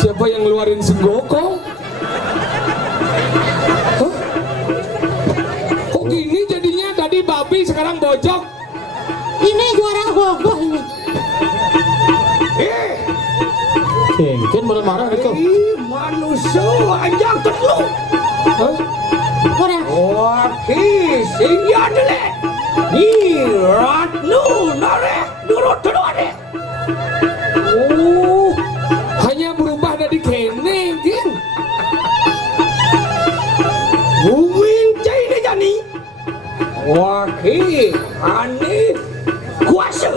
Siapa yang ngeluarin senggokong? Hah? Kok gini jadinya? Tadi babi sekarang bojok. Ini juara gogoh ini. Kengken marah-marah gitu. Manusia aja terlu. Korek. Oke, sehingga dulu. Ni ratnu nare durut terade. Oh, hanya berubah dari kene, gin. Buming cai ni jani. Oke, ane kuasa.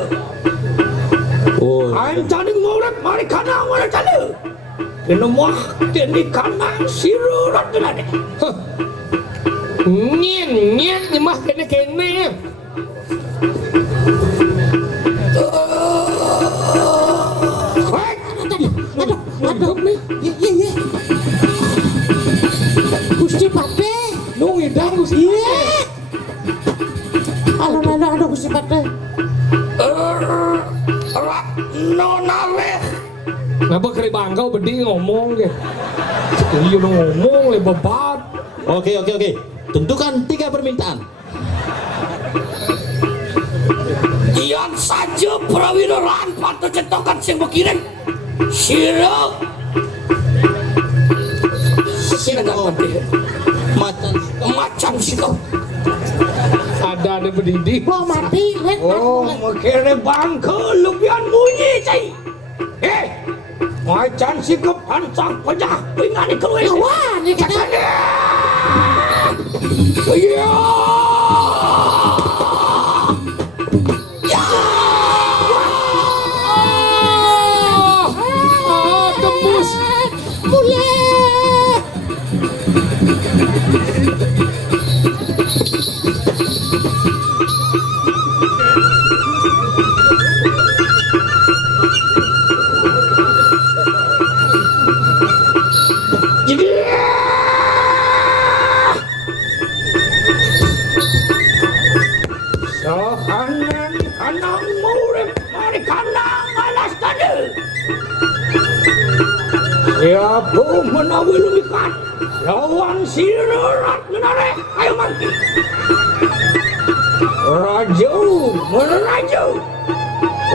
Oh. Anjani murid mari kanang mana cale. Kena mah kini kanang sirurat terade. Nyen nyemah kene. Aduh nih. Iya. Gusti Pate. Nung idang Gusti. Iya. Aduh Gusti Pate. Nonale. Kenapa keri bangkau bedi ngomong ke? Iya ngomong le bebat. Oke. Tentukan 3 permintaan. Iyan saja prawiraran panto cetokan sing bekirim. Sira. Sira dapat macam sikap. Ada berdidi. Mau mati. Oh, makere bangke lupian bunyi cai. Macam sikap hancang pejah pingani keluar. Wah, ini kata. Iya. Tembus. Mulia. Kanang murid mari kanang alas tadi. Siapa menawi lumikan lawan sirat menare ayo mati. Raja meraju,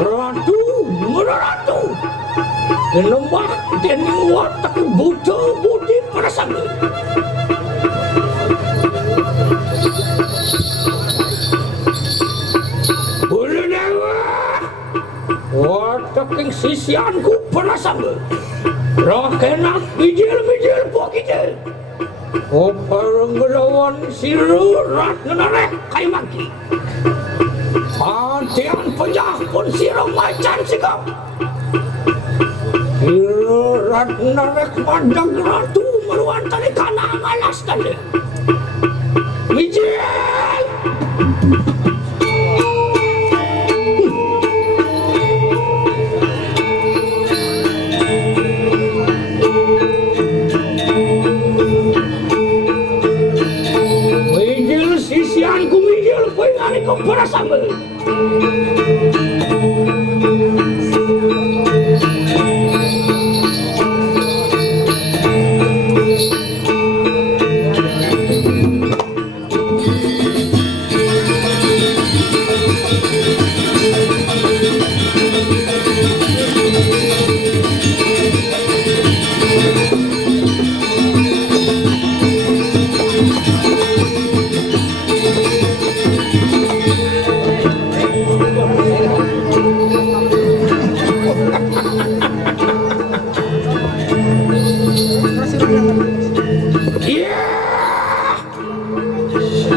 ratu meratu. Kenembah dan watak buta budi perasaan. Watak sisianku perasaan. Rakenak bijil buat kita. Operang lawan sirat menare kayu maki. Antian pejah pun sirah macan sikap. Sirat menare padang ratu meruan tadi kanang alas tadi. Bijil. Sisianku mijil pengani kau perasaan.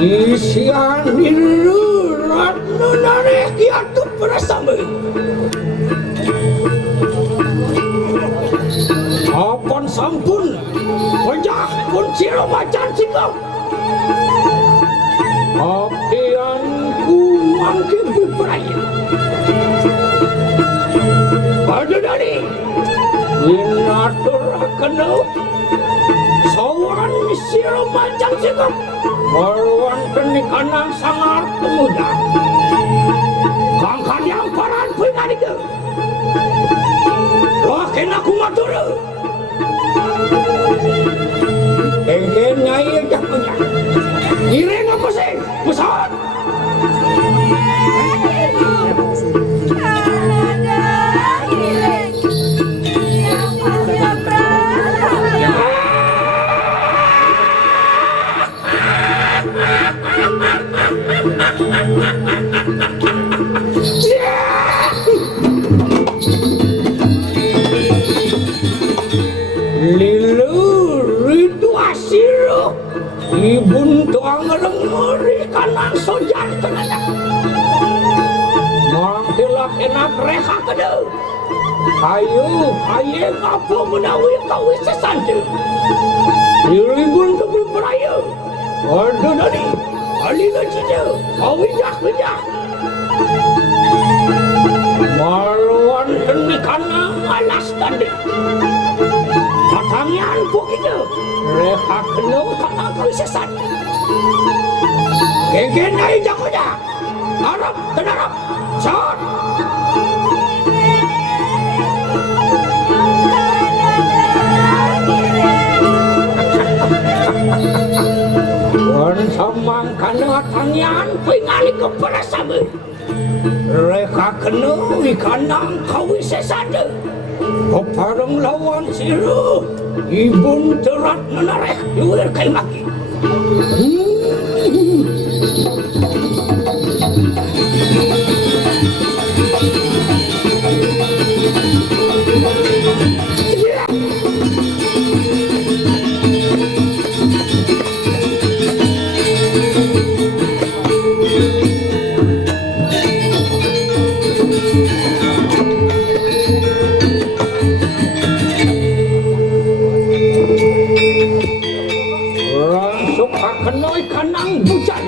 Isian niru ratnu nare kiatu perasaan. Apun sampun pejah pun siro macan sikap. Apian mangke beberaya. Pada dari inaturakan sawan siro macam sikap marwan kenikanan sangat pemuda. Kangkan yang paran pingan itu. Wakin aku matur. Engken nyai jak punya. Ireng apa sih? Pesawat. Ibun tuang lengori kanan sojan tenaga. Mangkilak enak reha kede. Ayo apa menawi kawi sesandu. Iribun kebi peraya. Ordo dari alina cina awinyak winyak. Marwan tenikana alas tadi. Patangian pokoknya reha kena kakak kawi sesandu. Genggen naik jagonya. Harap tenarap. Sat. Wan samang kana tangian pingani kepada sabe. Reka kena ikanang kawi sesade. Keparang lawan siru. Ibun terat menarek duir kai maki. Kenoi kanang bujan,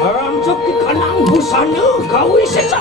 ramsuk di kanang busana kawi sesa.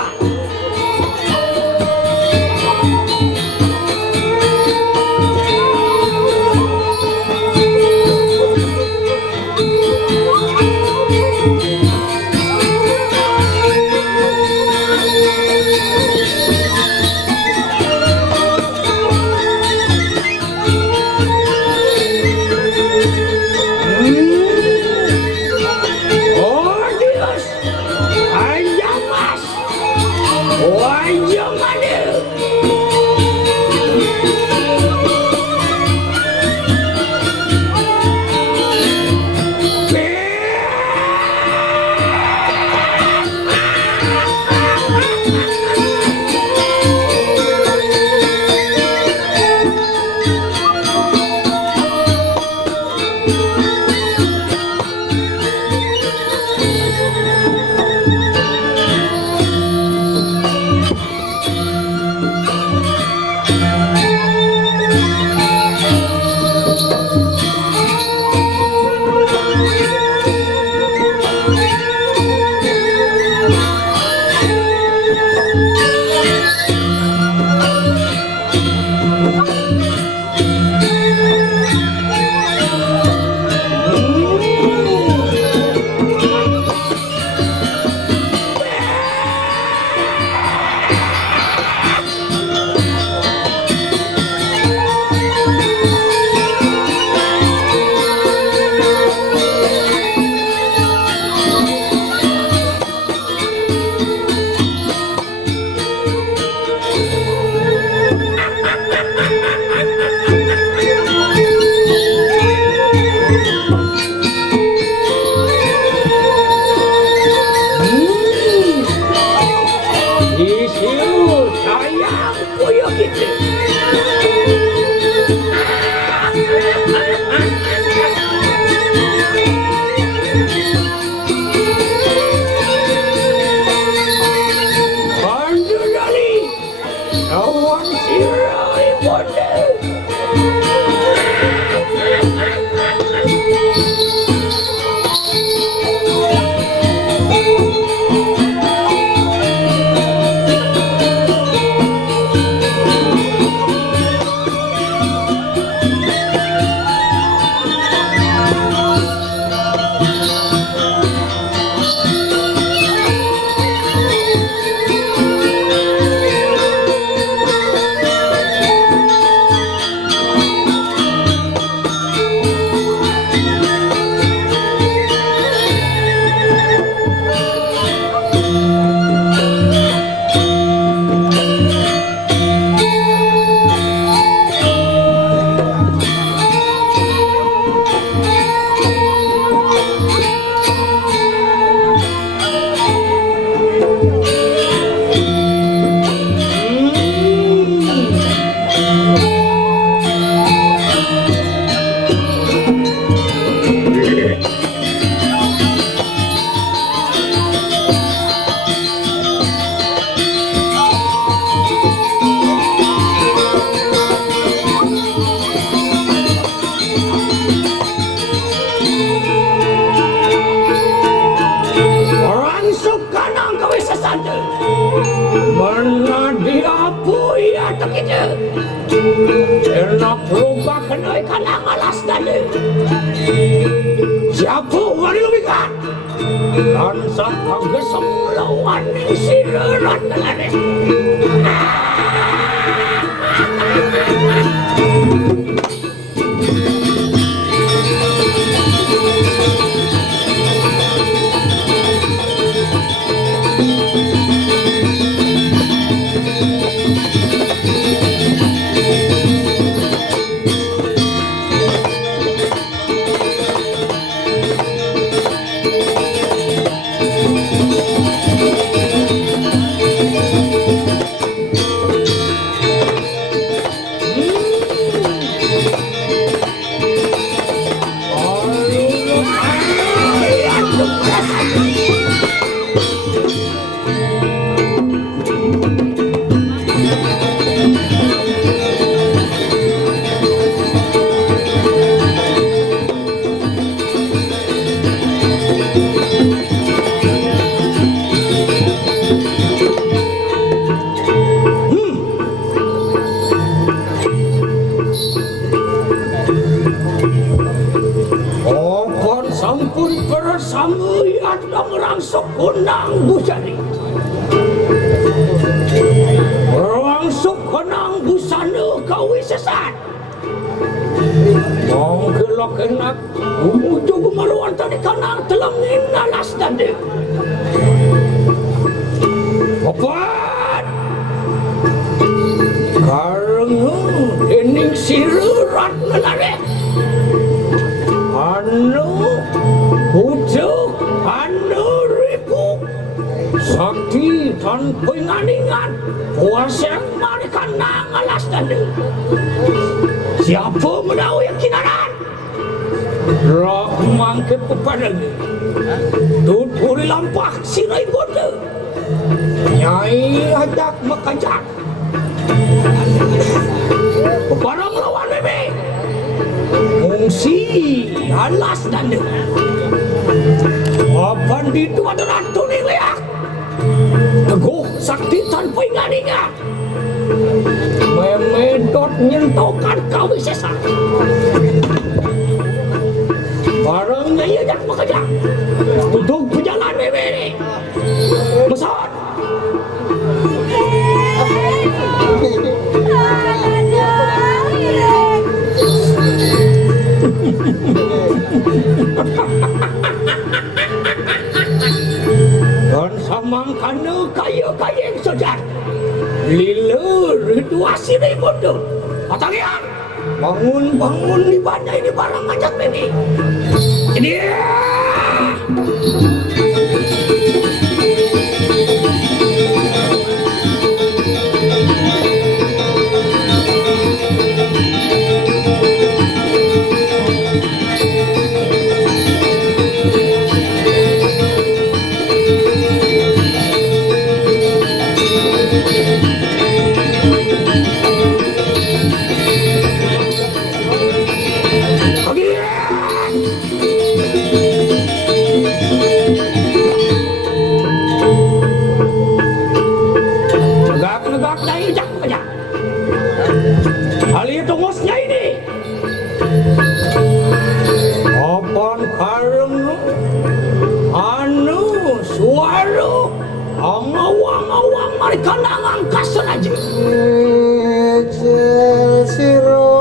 sukanang kawisasada. Menadiapui atau kita. Enak rubah kenai kanang alas dada. Siapa wali lumikan? Dan sampai gesem lawan sirerat melare. Kunang busani Rangsuk kunang busana kawisesat Menggelak enak Umuju gemaruan tadi kanang telangin alas dada Bapak Karena ening sirurat melare Anu Ujuk Anu Sakti dan penganingan kuasa yang mereka alas dada. Siapa menahu yang kinaran? Rahman ke pepadangan. Tuturi lampah sirai bodoh. Nyai ajak makajak. Peparang lawan bebe. Mungsi alas dada. Apaan itu adalah tuning leak. Teguh sakti tanpa ingat-ingat memedot nyentuhkan kawisesa barangnya ia jak bekerja untuk berjalan bebe ini besar dan samang kana kaya-kaya yang sejar lila rituasi dari bodoh Atalian bangun-bangun di bandai ini barang ajak ini ini kanangan kasar aja. Ecel siro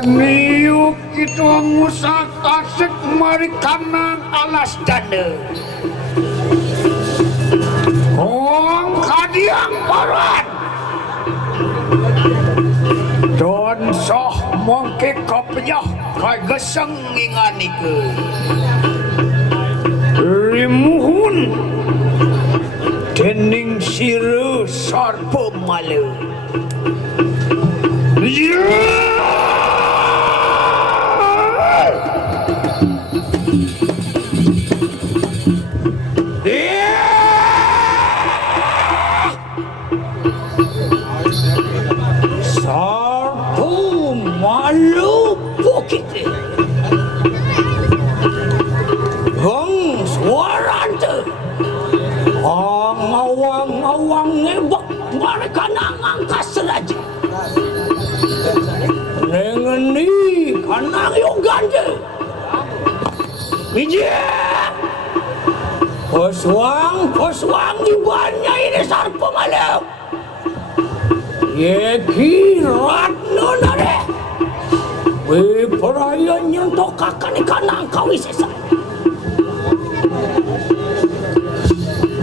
Niuk itu ngusak asik mari kanang alas dana. Hong kadiang barat. Don soh mongke kopenyah kai geseng ingani ke. Rimuhun dening siru sarpo malu. Sarpu malu bukit Hong suarante Awang-awang ngebak mereka nangangkas seraja Nengeni kanang Uganda Bijak Poswang di banyak ini sarpu malu Yeki ratno nare Perayaan nyentok kakan ikan angkawi sesa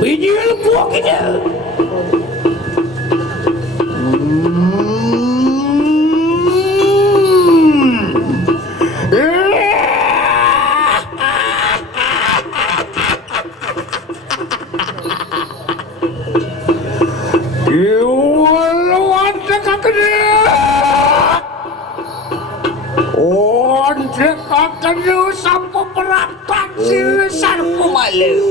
Bijil buah kita Kakadu sampo perapat sisar kumalu.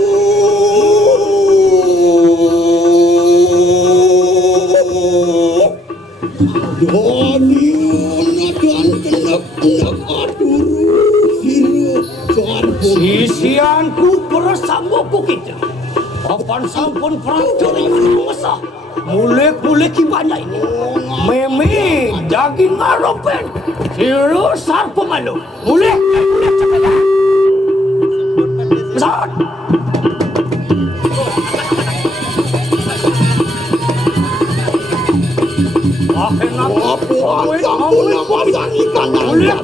Sisianku persambo kita. Papan sampun peracuri masa. Mulek-mulek banyak ini. Meme daging ngaropen. Siru sarpu malu. Mulek cepatlah. Pesawat.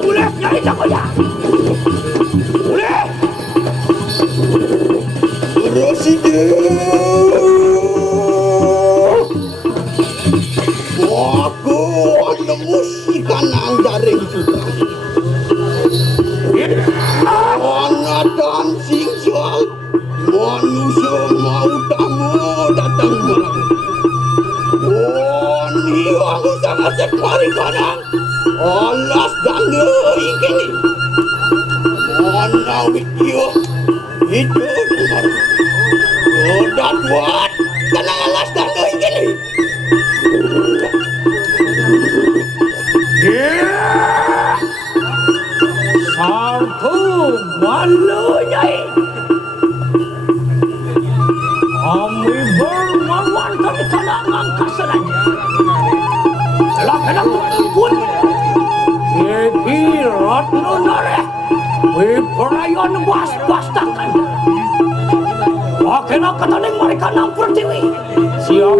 Mulek nyari jagonya. Mulek. Presiden. Aku ada musik kanang jaring juga. Mana dancing soal manusia mau tamu datang malam. Oh, ni aku sangat sekali kanang. Alas dan ini. Mana video itu dengar. Udah buat kanang alas dan ini. Sarpu malu nyai. Kami bermawan dari kalangan kasarannya. Kelak pun. Jadi ratno nare. Perayaan bas takkan. Wakena kataning mereka nampur tiwi. Siap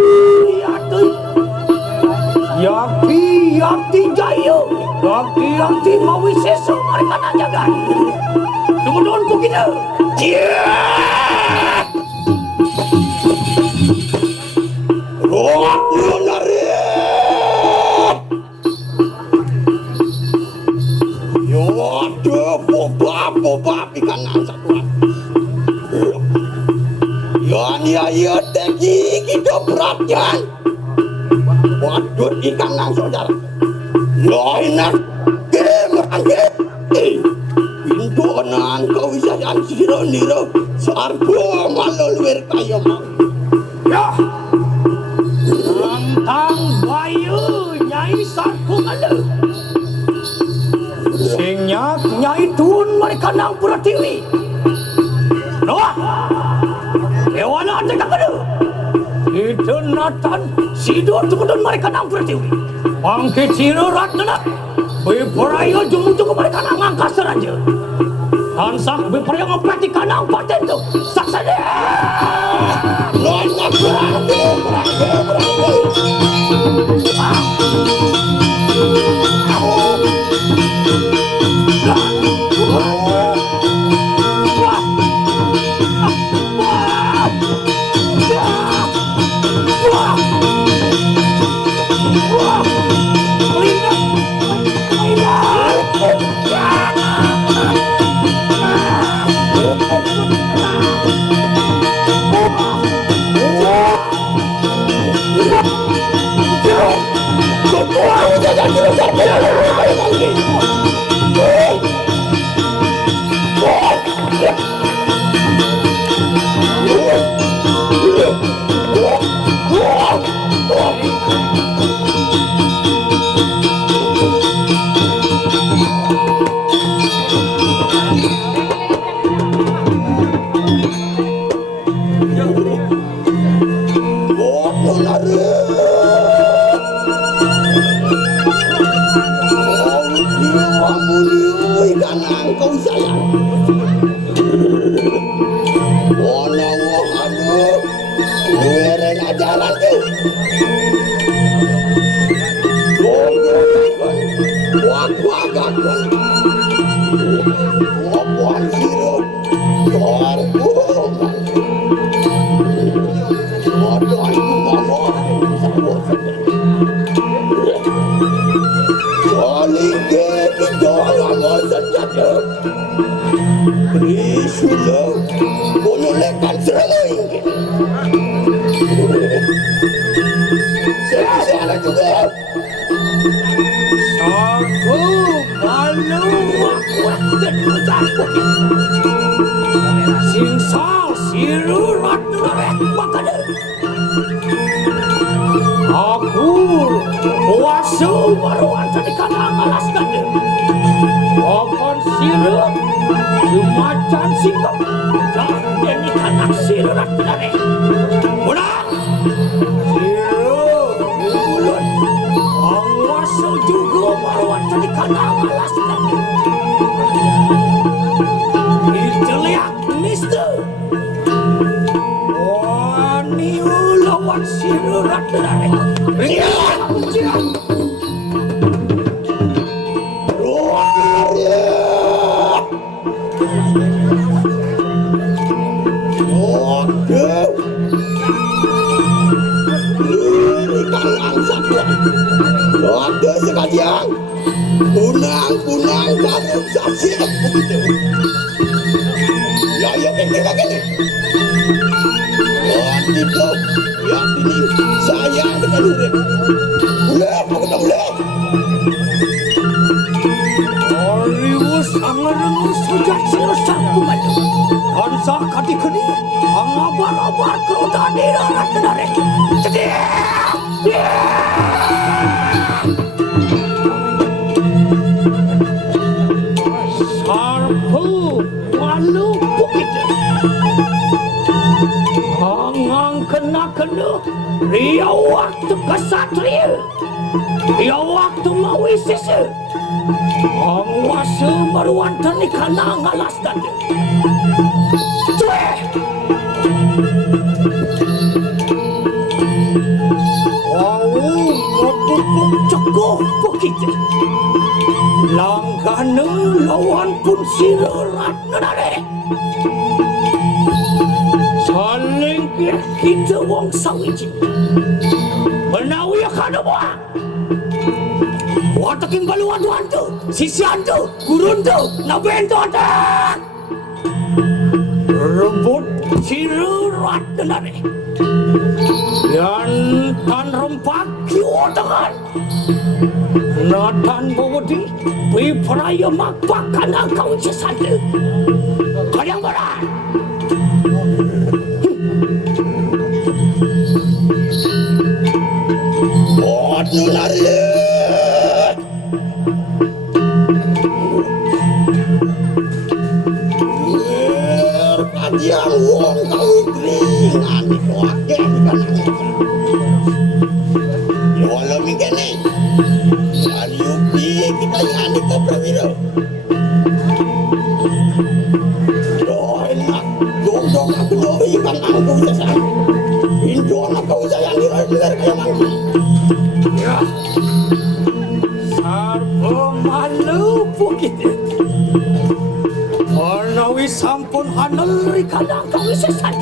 lihat. Yakti jayo, yakti mawi sesu mereka nak jaga. Tunggu dulu kita. Roh lari. Yo aduh, boba ikan satuan. Ya tegi kita perhatian. Waduh ikan saudara. Loinak kemerangke. Donang kau sayang siro niro sarbo malulwir kayo mang. Ya. Tang bayu nyai sarku ada. Sing nyai tuun mereka nang Pratiwi. Noah. Ewana ada kada. Itu natan sido tukun mereka nang Pratiwi. Bangke ciro ratna. Beparayo jumu-jumu mereka nang angkasa raja. Tansak beparayo ngopetikan nang paten tu. Saksana. Nona berani. Kau sayang. Aduh, ngeren ajaran tuh. Wak-wakakan. Wapuan sirup. Sarpungan. Aduh, aku mama. Saling kita lama sejati. Risulah. Lekan sering. Saya juga. Aku malu waktu ucapku. Singsal sirurat narek makanya. Aku puasa maruan tadi kanang alas kade. Akan sirup Jumacan sikap. Ini kanak sirurat narek. Udah. Sirup bulan. Angwasa juga maruan tadi kanang alas kade. Iteliak mister. Wani ulawan sirurat narek. Ada sekalian punang karung saksi begitu. Ya kene. Itu ya ini saya dengan urip. Boleh. Arius angarus sejak selesai kumadu. Hansa kadikeni angabar-abar kerudani darat kenare. Sarpu walu bukit. Hangang kena ria waktu kesatria. Ria waktu mawisis. Angwasa maruan tani kanang alas tadi. Cuy! Ngopuk cekoh bukit. Langgana lawan pun sirerat nenare. Saling kita wong sawiji. Menawi kada buah. Wataking baluan tuan tu, sisian tu, gurun tu, naben tu ada. Rebut sirerat nenare. Yan tan rempak kiwa tangan. Natan bawadi Pipraya mapakan kau sesanda Kadang berat Bot nulale. Yang wong kau keringan kuake kan yo lo mingene ayo piye kita ngani ko prawiro do enak dong aku no ikan aku sasa indo anak kau sayang dengar kayak mangki ya sarpo malu kita Nawi sampun hanel rikana kami sesat.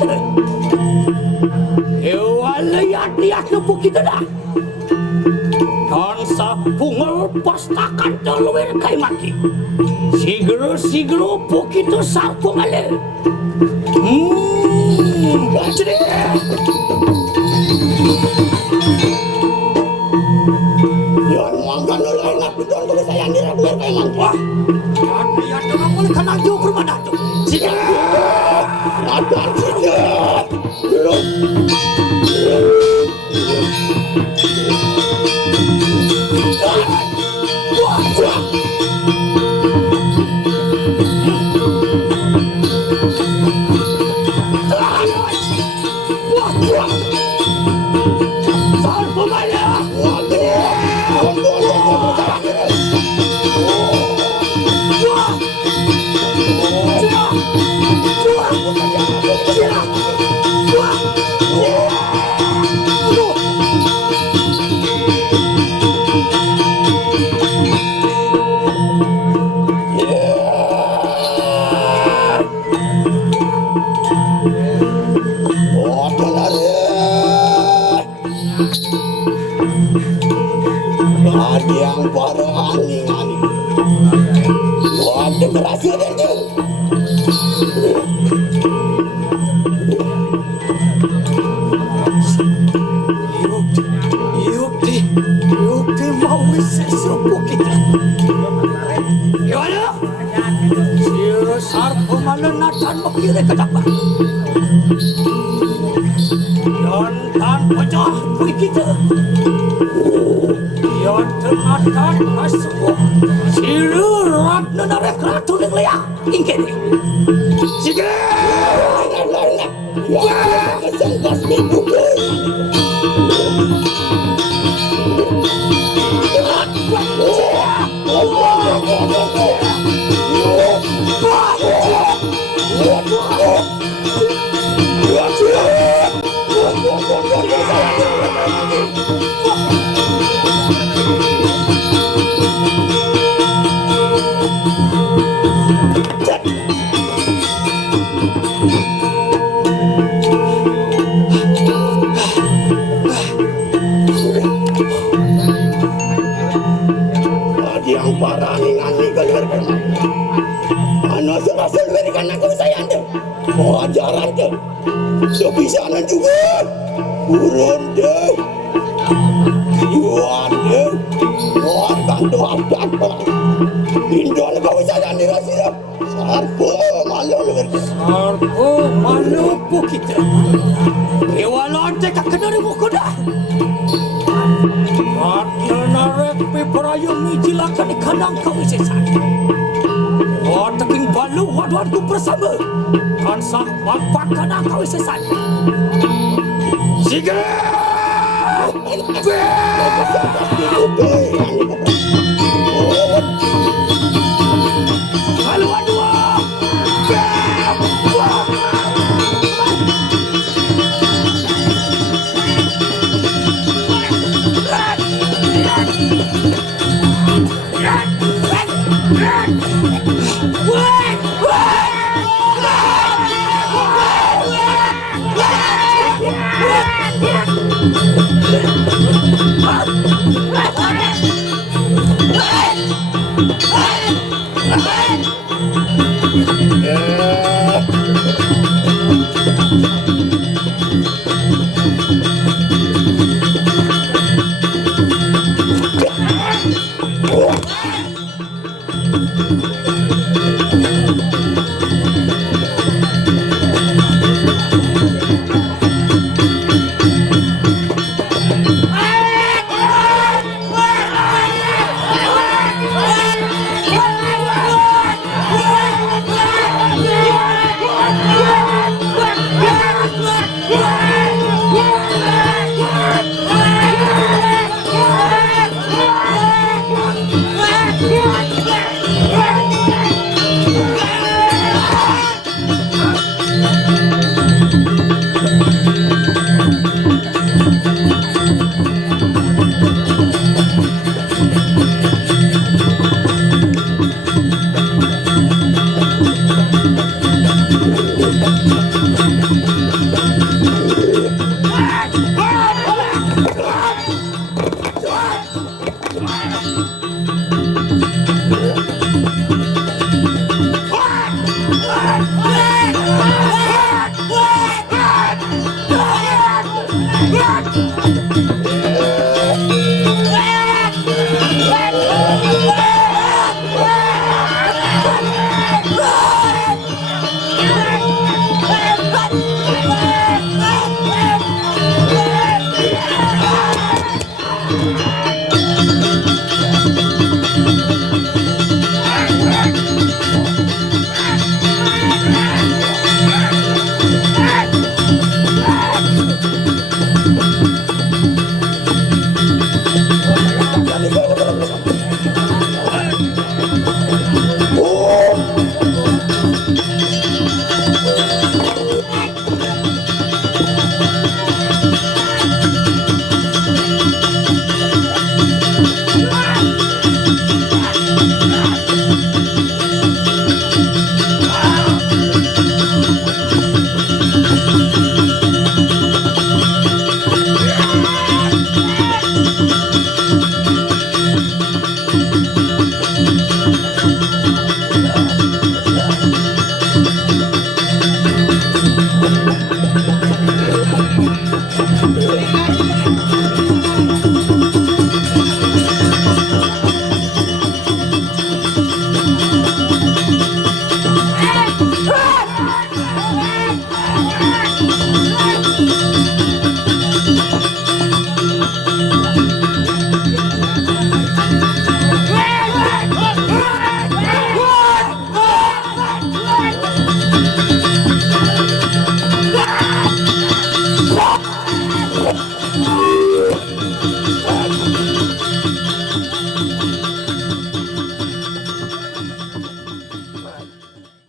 Ewalaya tiak nepu kita dah. Tansa pungal pastakan terluir kai maki. Sigro pukitu sarpo male. Gajri. Yon mangkan oleh nak bidon ko sayang dengar kayak mangki Ya dengan mulai kena jauh bermana tu. Siap. Adan siap. Yang baru ani-ani. Waduh berhasil itu. Yukti mau sesuatu kita. Gimana? Siro sarpo manenatan makire ke depan. Dan tanpa jahit kita. Yon termakan masuk Siru ratna narek ratu ng layak Ingkini Sige Kesengkas minggu yang parah ngani keluar kemana ano serasa berikan aku sayang deh mau ajaran deh sebisana juga burun deh yuan deh mau kanto abad pelan indol kau sayang dirasi deh sarpo malu luar Sarpo malu kita Iwalan teka kenari muka dah Ratna narek pipraya mijilakan ikanang kami sesan Wataking balu waduanku bersama Kansah mampakan kami sesan Sige